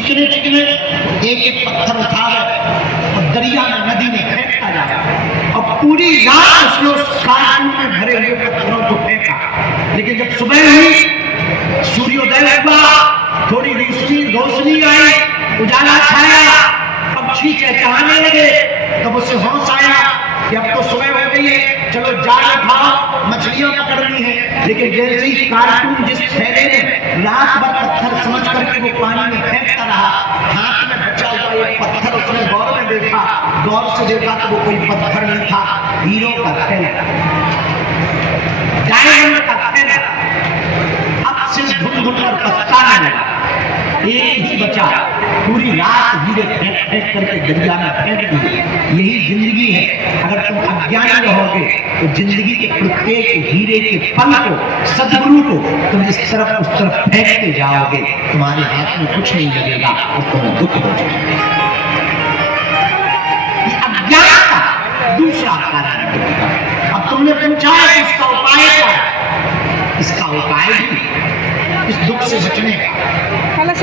चिकने चिकने एक एक पत्थर उठावे और दरिया में नदी में फेंकता जाए और पूरी रात उसने उस कार्टून में भरे हुए पत्थरों को फेंका। लेकिन जब सुबह हुई, सूर्योदय हुआ, थोड़ी रोशनी आई, उजाला छाया, पक्षी चहचहाने लगे, तब उसे होश आया कि अब तो सुबह हो गई है, चलो जाल उठाओ, मछलियां पकड़नी है। लेकिन जैसे ही कार्टून जिस थैले में रात भर पत्थर समझ करके वो पानी में फेंकता रहा, हाथ में बचा हुआ एक पत्थर उसने गौर में देखा, गौर से देखा तो वो कोई पत्थर नहीं था, हीरो का थैला, डायमंड का थैला। अब से धुन धुन कर पछताने लगा, एक ही बचा, पूरी रात हीरे फेंक फेंक करके दरिया में फेंक दिए। यही जिंदगी है। अगर तुम अज्ञानी रहोगे तो जिंदगी के प्रत्येक हीरे के पल को, सद्गुरु को तुम इस तरफ उस तरफ फेंकते जाओगे, तुम्हारे हाथ में कुछ नहीं लगेगा और तुम्हें दुख हो जाएगा। ये अज्ञान का दूसरा कारण है। अब तुमने पूछा है कि इसका उपाय क्या है? इसका उपाय भी इस दुख से बचने का,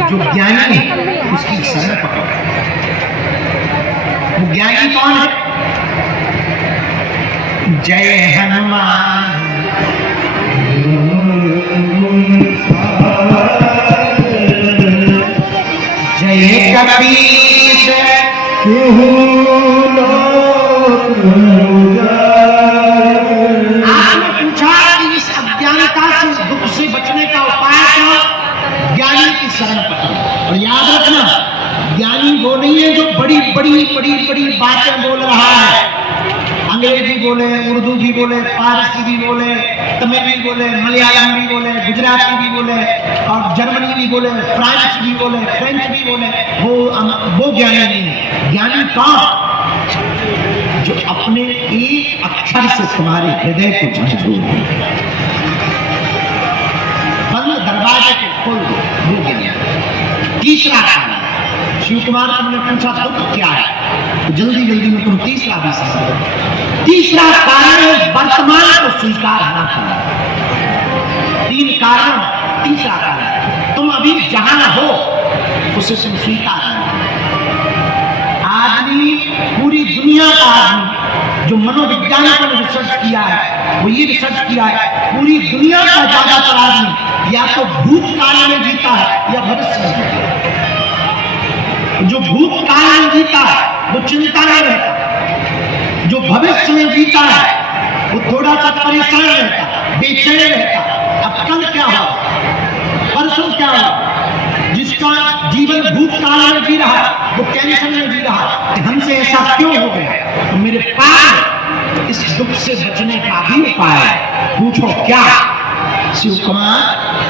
जो ज्ञानी है उसकी शरण पकड़ो। वो ज्ञानी कौन है? जय हनुमान जय कपीश, आपने पूछा कि इस अज्ञानता से, इस दुख से बचने का उपाय क्या? ज्ञानी की शरण पकड़ो। और याद रखना, ज्ञानी वो नहीं है जो बड़ी बड़ी बातें बोल रहा है, अंग्रेजी बोले, उर्दू भी बोले, फारसी भी बोले, तमिल भी बोले, मलयालम भी बोले, गुजराती भी बोले, और जर्मनी भी बोले, फ्रांस भी बोले, फ्रेंच भी बोले, वो ज्ञानी नहीं है। ज्ञानी कौन? जो अपने एक अक्षर से तुम्हारे हृदय को झंझोर दे, बंद दरवाजे को खोल दे, वो ज्ञानी। तीसरा कारण, शिव कुमार तुमने पूछा दुख क्या है, तो जल्दी में तुम तीसरा भी समझो। तीसरा कारण है वर्तमान को स्वीकार न करना। 3 कारण, तीसरा कारण, तुम अभी जहां हो उसे तुम स्वीकार नहीं करना। आदमी, पूरी दुनिया का आदमी जो मनोविज्ञान पर रिसर्च किया है, वो ये रिसर्च किया है, पूरी दुनिया का ज्यादातर आदमी या तो भूतकाल में जीता है या भविष्य में जीता है। जो भूतकाल में जीता है वो चिंता में रहता, जो भविष्य में जीता है वो थोड़ा सा परेशान रहता, बेचैन रहता, अब कल क्या हो, परसों क्या हो। जिसका जीवन भूतकाल में जी रहा वो टेंशन में जी रहा कि हमसे ऐसा क्यों हो गया। तो मेरे पास इस दुख से बचने का भी उपाय है। पूछो क्या? शिव कुमार